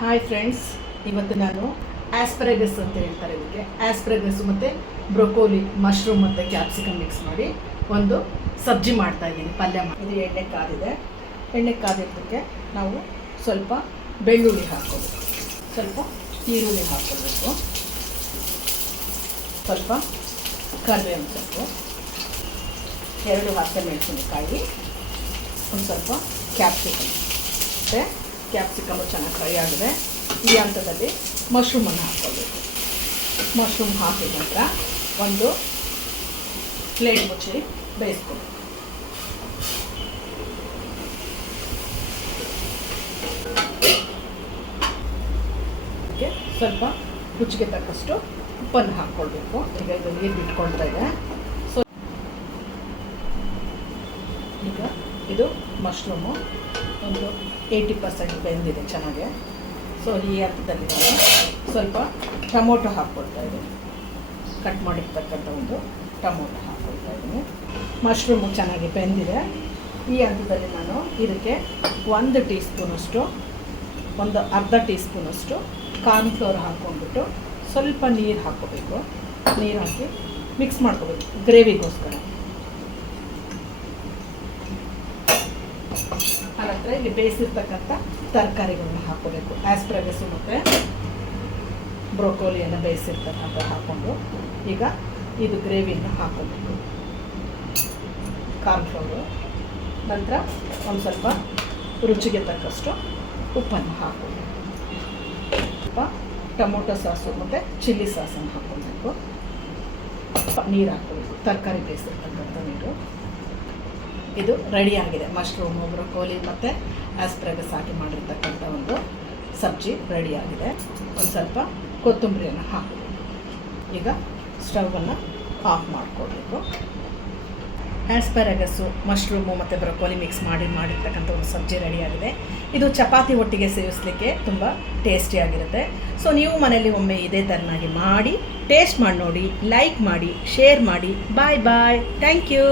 Hi friends, ಇವತ್ತು ನಾನು ಆಸ್ಪರಗಸ್ ಅಂತ ಹೇಳ್ತಾರೆ ಇದಕ್ಕೆ. ಆಸ್ಪರಗಸ್ ಮತ್ತು ಬ್ರೊಕೋಲಿ, ಮಶ್ರೂಮ್ ಮತ್ತು ಕ್ಯಾಪ್ಸಿಕಮ್ ಮಿಕ್ಸ್ ಮಾಡಿ ಒಂದು ಸಬ್ಜಿ ಮಾಡ್ತಾ ಇದ್ದೀನಿ, ಪಲ್ಯ ಮಾಡಿ. ಇದು ಎಣ್ಣೆ ಕಾದಿದೆ. ಎಣ್ಣೆ ಕಾದಿದ್ದಕ್ಕೆ ನಾವು ಸ್ವಲ್ಪ ಬೆಳ್ಳುಳ್ಳಿ ಹಾಕ್ಕೋಬೇಕು, ಸ್ವಲ್ಪ ಈರುಳ್ಳಿ ಹಾಕ್ಕೋಬೇಕು, ಸ್ವಲ್ಪ ಕರಿಬೇವಿನ ಸೊಪ್ಪು, 2 ಹಸಿಮೆಣಸಿನಕಾಯಿ, ಒಂದು ಸ್ವಲ್ಪ ಕ್ಯಾಪ್ಸಿಕಮ್. ಮತ್ತು ಕ್ಯಾಪ್ಸಿಕಮ್ಮು ಚೆನ್ನಾಗಿ ಫ್ರೈ ಆಗಿದೆ. ಈ ಹಂತದಲ್ಲಿ ಮಶ್ರೂಮನ್ನು ಹಾಕ್ಕೊಳ್ಬೇಕು. ಮಶ್ರೂಮ್ ಹಾಕಿದ ನಂತರ ಒಂದು ಪ್ಲೇಟ್ ಮುಚ್ಚಿ ಬೇಯಿಸ್ಕೊಬೇಕು. ಅದಕ್ಕೆ ಸ್ವಲ್ಪ ರುಚಿಗೆ ತಕ್ಕಷ್ಟು ಉಪ್ಪನ್ನು ಹಾಕ್ಕೊಳ್ಬೇಕು. ಈಗ ಇದು ನೀರು ಬಿಟ್ಕೊಳ್ತಾ ಇದೆ. ಸೊ ಈಗ ಇದು ಮಶ್ರೂಮು ಒಂದು 80% ಬೆಂದಿದೆ ಚೆನ್ನಾಗೆ. ಸೊ ಈ ಹಂತದಲ್ಲಿ ನಾನು ಸ್ವಲ್ಪ ಟೊಮೊಟೊ ಹಾಕ್ಕೊಳ್ತಾ ಇದ್ದೀನಿ. ಕಟ್ ಮಾಡಿರ್ತಕ್ಕಂಥ ಒಂದು ಟೊಮೊಟೊ ಹಾಕ್ಕೊಳ್ತಾ ಇದ್ದೀನಿ. ಮಶ್ರೂಮು ಚೆನ್ನಾಗಿ ಬೆಂದಿದೆ. ಈ ಹಂತದಲ್ಲಿ ನಾನು ಇದಕ್ಕೆ 1 ಟೀ ಸ್ಪೂನಷ್ಟು, ಒಂದು ಅರ್ಧ ಟೀ ಸ್ಪೂನಷ್ಟು ಕಾರ್ನ್ಫ್ಲೋರ್ ಹಾಕ್ಕೊಂಡ್ಬಿಟ್ಟು ಸ್ವಲ್ಪ ನೀರು ಹಾಕ್ಕೋಬೇಕು. ನೀರು ಹಾಕಿ ಮಿಕ್ಸ್ ಮಾಡ್ಕೋಬೇಕು ಗ್ರೇವಿಗೋಸ್ಕರ. ಆನಂತರ ಇಲ್ಲಿ ಬೇಯಿಸಿರ್ತಕ್ಕಂಥ ತರಕಾರಿಗಳನ್ನ ಹಾಕ್ಕೋಬೇಕು. ಆಸ್ಪರಗಸ್ಸು ಮತ್ತು ಬ್ರೊಕೋಲಿಯನ್ನು ಬೇಯಿಸಿರ್ತಕ್ಕಂಥ ಹಾಕ್ಕೊಂಡು ಈಗ ಇದು ಗ್ರೇವಿಯನ್ನು ಹಾಕ್ಕೋಬೇಕು. ಕಾರ್ನ್ಫ್ಲೋರು, ನಂತರ ಒಂದು ಸ್ವಲ್ಪ ರುಚಿಗೆ ತಕ್ಕಷ್ಟು ಉಪ್ಪನ್ನು ಹಾಕ್ಕೋಬೇಕು. ಸ್ವಲ್ಪ ಟೊಮೊಟೊ ಸಾಸು ಮತ್ತು ಚಿಲ್ಲಿ ಸಾಸನ್ನು ಹಾಕ್ಕೊಳ್ಬೇಕು. ನೀರು ಹಾಕ್ಕೋಬೇಕು, ತರಕಾರಿ ಬೇಯಿಸಿರ್ತಕ್ಕಂಥ ನೀರು. ಇದು ರೆಡಿಯಾಗಿದೆ. ಮಶ್ರೂಮು, ಬ್ರೊಕೋಲಿ ಮತ್ತು ಆಸ್ಪರಗಸ್ ಹಾಕಿ ಮಾಡಿರ್ತಕ್ಕಂಥ ಒಂದು ಸಬ್ಜಿ ರೆಡಿಯಾಗಿದೆ. ಒಂದು ಸ್ವಲ್ಪ ಕೊತ್ತಂಬರಿಯನ್ನು ಹಾಕಬೇಕು. ಈಗ ಸ್ಟವನ್ನು ಆಫ್ ಮಾಡಿಕೊಡ್ಬೇಕು. ಆಸ್ಪರಗಸ್ಸು, ಮಶ್ರೂಮು ಮತ್ತು ಬ್ರೊಕೋಲಿ ಮಿಕ್ಸ್ ಮಾಡಿರ್ತಕ್ಕಂಥ ಒಂದು ಸಬ್ಜಿ ರೆಡಿಯಾಗಿದೆ. ಇದು ಚಪಾತಿ ಒಟ್ಟಿಗೆ ಸೇವಿಸಲಿಕ್ಕೆ ತುಂಬ ಟೇಸ್ಟಿಯಾಗಿರುತ್ತೆ. ಸೊ ನೀವು ಮನೆಯಲ್ಲಿ ಒಮ್ಮೆ ಇದೇ ಥರನಾಗಿ ಮಾಡಿ ಟೇಸ್ಟ್ ಮಾಡಿ ನೋಡಿ, ಲೈಕ್ ಮಾಡಿ, ಶೇರ್ ಮಾಡಿ. ಬಾಯ್ ಬಾಯ್, ಥ್ಯಾಂಕ್ ಯು.